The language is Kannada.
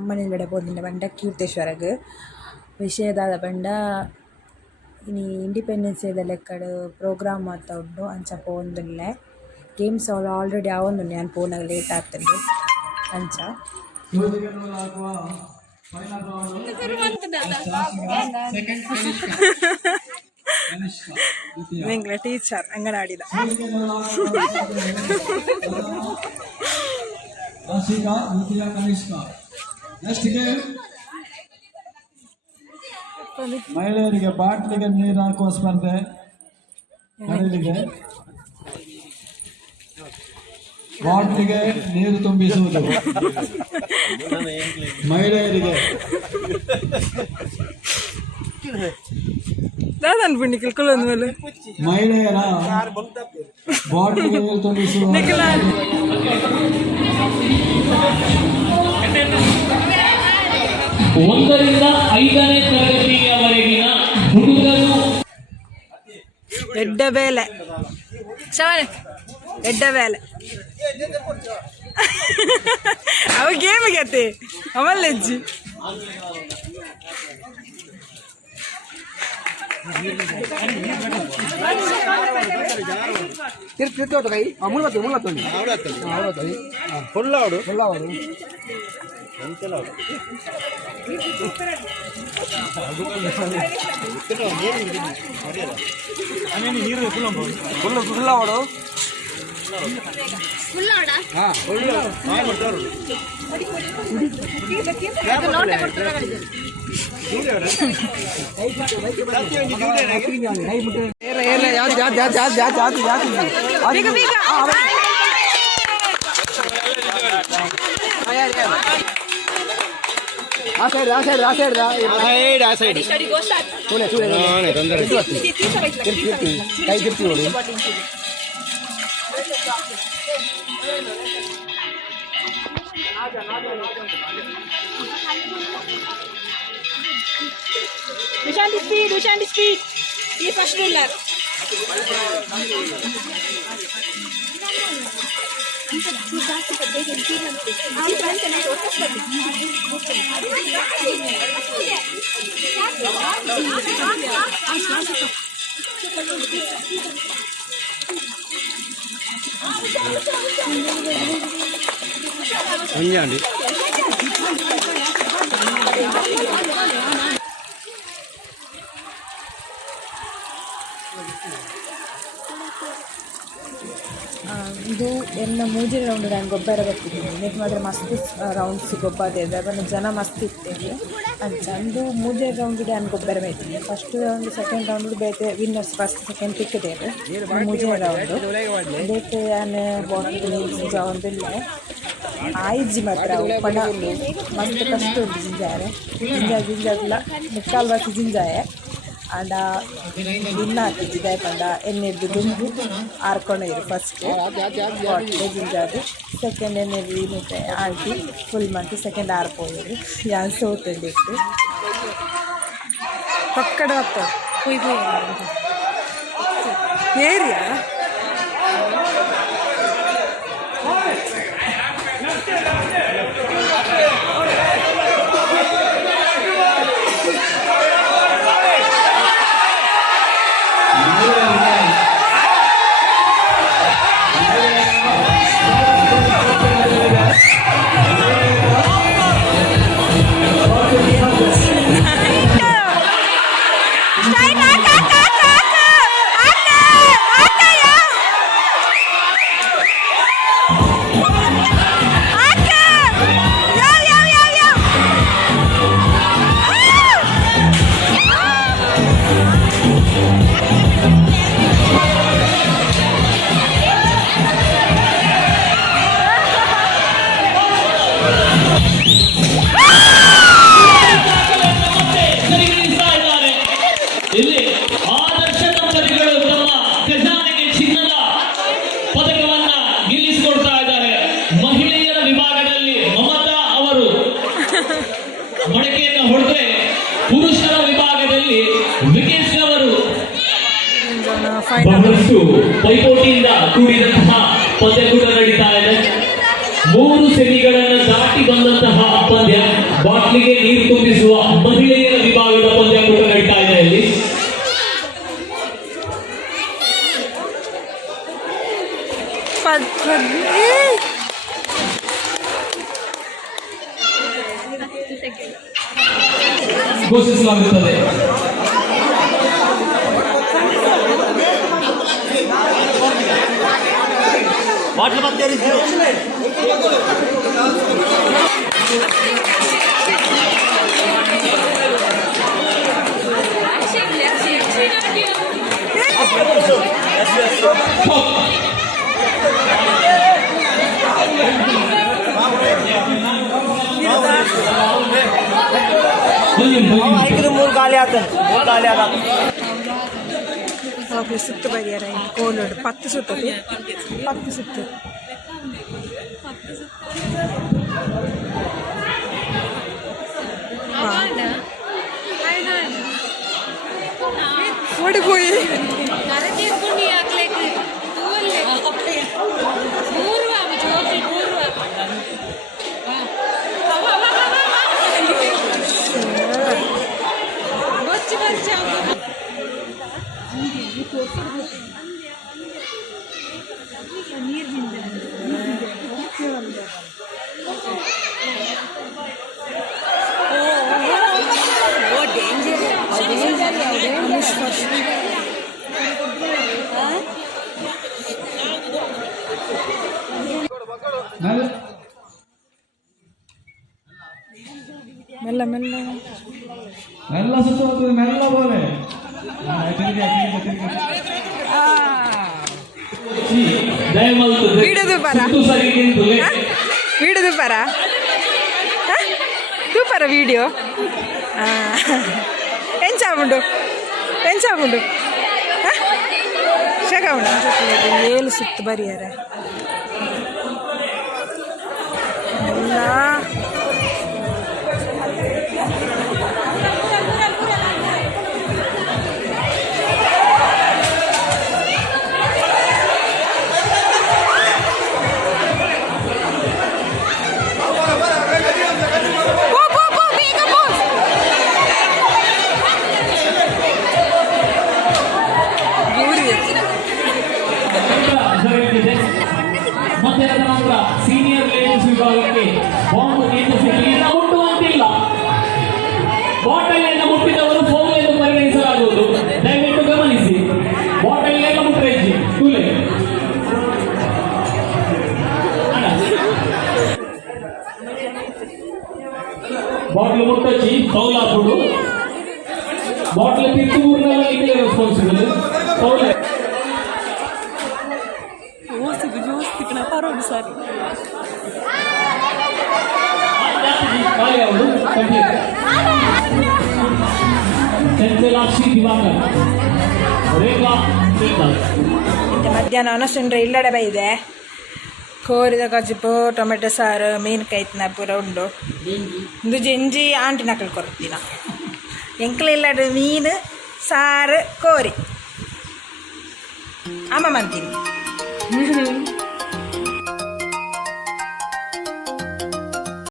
ಅಮ್ಮನಿಲ್ವಡೆ ಪೋದಿನ ಬಂಡ ಕೀರ್ತೇಶ್ವರಗ್ ವಿಷಯದಾದ ಬಂಡ ಇನಿ ಇಂಡಿಪೆಂಡೆನ್ಸ್ ಡೇದ ಲೆಕ್ಕಡ್ ಪ್ರೋಗ್ರಾಮ್ ಮಾತ ಉಂಡು ಅಂಚ ಪೋವೊಂದುಲ್ಲೆ. ಗೇಮ್ಸ್ ಆಲ್ರೆಡಿ ಆವೊಂದುಂಡು ನಾನು ಪೋನಾಗ ಲೇಟ್ ಆಗ್ತದೆ ಅಂಚ. ನಿಂಗ್ಲ ಟೀಚರ್ ಅಂಗನವಾಡಿದ ಮಹಿಳೆಯರಿಗೆ ಬಾಟ್ಲಿಗೆ ನೀರು ಹಾಕುವ ಸ್ಪರ್ಧೆ ನಡೆಯಲಿದೆ. ಬಾಟ್ಲಿಗೆ ನೀರು ತುಂಬಿಸುವುದು ಮಹಿಳೆಯರಿಗೆ. ಮಹಿಳೆಯರ ಬಾಟ್ಲಿಗೆ ನೀರು ತುಂಬಿಸುವ ಒಂದರಿಂದ 5ನೇ ತರಗತಿಯವರೆಗಿನ ಹುಡುಗರು ಎಡ್ಡ ಬೇಲೆ ಎಡ್ಡ ಬೇಲೆ ಅವ ಗೇಮಿಗೆ ಅತ್ತೆ ಅವಲ್ಲೆಜ್ಜಿ ಕೈ ಮುಳ್ಳತ್ತೊಂದು ಹೊಳ್ಳಾಡು ಕೈ ತಿರ್ತಿ ನೋಡಿ. Dushanti speed. He first ruler. ಅಂಜಾಂಡಿ ಇದು ಎನ್ನ ಮೂಜಿ ರೌಂಡ್ ನಾನು ಗೊಬ್ಬರ ಬರ್ತಿದ್ದೀನಿ. ನೆಟ್ ಮಾತ್ರ ಮಸ್ತ್ ರೌಂಡ್ಸ್ ಗೊಬ್ಬರ ಇದೆ ಜನ ಮಸ್ತ್ ಇರ್ತೇವೆ ಅಂಚ ಅಂದು ಮೂಜಿ ರೌಂಡ್ ನಾನು ಗೊಬ್ಬರ ಬೇಯ್ತೀನಿ. ಫಸ್ಟ್ ರೌಂಡ್ ಸೆಕೆಂಡ್ ರೌಂಡ್ ಬೇತೆ ವಿನ್ನರ್ಸ್ ಫಸ್ಟ್ ಸೆಕೆಂಡ್ ತಿಕ್ಕದೇವೆ ಮೂಜಿ ರೌಂಡ್ ಬೇತೆ ನಾನು ಬಾಟಲ್ ಜಾವಂದಿಲ್ಲ ಆಯ್ಜಿ ಮಾತ್ರ ಪಣ ಮಸ್ತ್ ಕಷ್ಟ ಉಂಟು ಜಿಂಜಾರೆ ಜಿಂಜಾಗಿಲ್ಲ ಮುಕ್ಕಾಲು ವರ್ಷ ಜಿಂಜಾಯ ಆಂಡ ಬಿನ್ನ ಹಾಕಿದ್ದೆ ಪಂಡ ಎಣ್ಣೆದ್ದು ದುಂಬು ಆರ್ಕೊಂಡೋಯ್ರು ಫಸ್ಟ್ ಬಾಟ್ಲೆ ಜಿಂಜಾದು ಸೆಕೆಂಡ್ ಎಣ್ಣೆದು ಮತ್ತೆ ಆಂಟಿ ಫುಲ್ ಮಂತ್ ಸೆಕೆಂಡ್ ಆರ್ಕೋಯ್ರು ಯಾರು ಸೋತಂಡಿತ್ತು ಪಕ್ಕಡ ಹತ್ತ ಏರಿಯಾ ಮಡಕೆಯನ್ನು ಹೊಡೆದ್ರೆ ಪುರುಷರ ವಿಭಾಗದಲ್ಲಿ ವಿಕೇಶ್ ಅವರು ಬಹಳಷ್ಟು ಪೈಪೋಟಿಯಿಂದ ಕೂಡಿದಂತಹ ಪಂದ್ಯ ಕೂಡ ನಡೀತಾ ಇದೆ. 3 ಸೆಮಿಗಳನ್ನು ದಾಟಿ ಬಂದಂತಹ ಪಂದ್ಯ ಬಾಟ್ಲಿಗೆ ನೀರು ತುಂಬಿಸುವ ಮಹಿಳೆಯರ ವಿಭಾಗದ ಪಂದ್ಯಾಕೂಟ ನಡೀತಾ ಇದೆ ಇಲ್ಲಿ. ಘೋಷಿಸಲಾಗುತ್ತದೆ. ಬಾಟ್ಲು ಮತ್ತೆ ಮೂರು ಗಾಳಿ ಆಗ್ತದೆ ಸುತ್ತು ಬರಿಯಾರ ಕೋಲೋಡು 10 ಸುತ್ತದು 10 ಸುತ್ತು ಓಡಿపోయి ಮೆಲ್ಲ ಮೆಲ್ಲ ಮೆಲ್ಲ ಸುತ್ತ ಹೋಗ್ತದೆ, ಮೆಲ್ಲ ಬೋಲೆ వీడియో చూపారా వీడియో ఎంచాముండు ಏಳು ಸುತ್ತು ಬರಿಯಾರ ಎಲ್ಲ ಮತ್ತೆ ನಂತರ ಸೀನಿಯರ್ ಲೇಡೀಸ್ ವಿಭಾಗಕ್ಕೆ ಬಾಂಬ್ ಕೇಂದ್ರದಲ್ಲಿ ಮುಟ್ಟುವಂತಿಲ್ಲ. ಬಾಟಲಿಯನ್ನು ಮುಟ್ಟಿದವರು ಫೌಲ್ ಎಂದು ಪರಿಗಣಿಸಲಾಗುವುದು. ದಯವಿಟ್ಟು ಗಮನಿಸಿ. ಬಾಟಲಿಯನ್ನು ಮುಟ್ಟೈತಿ ಕೂಲೆ ಬಾಟ್ಲು ಮುಟ್ಟಚ್ಚಿ ಫೌಲ್ ಹಾಕುದು. ಬಾಟ್ಲು ತಿರ್ತು ಊರಿನೆಲ್ಲ ನಿಮಗೆ ರೆಸ್ಪಾನ್ಸಿಬಲ್ ಫೌಲ್ ಸಾರಿ ಮಧ್ಯಾಹ್ನ ಅನಸಂಡ್ರೆ ಇಲ್ಲಡೆ ಬೈದೆ ಕೋರಿದ ಕಜಿಪು ಟೊಮೆಟೊ ಸಾರು ಮೀನುಕಾಯ್ತನ ಪೂರ ಉಂಡು ಇಂದು ಜಂಜಿ ಆಂಟಿ ನಕಲು ಕೊಡ್ತೀನ ಎಂಕ್ಲು ಇಲ್ಲಡು ಮೀನು ಸಾರು ಕೋರಿ ಅಮ್ಮ ಮಂತೀನಿ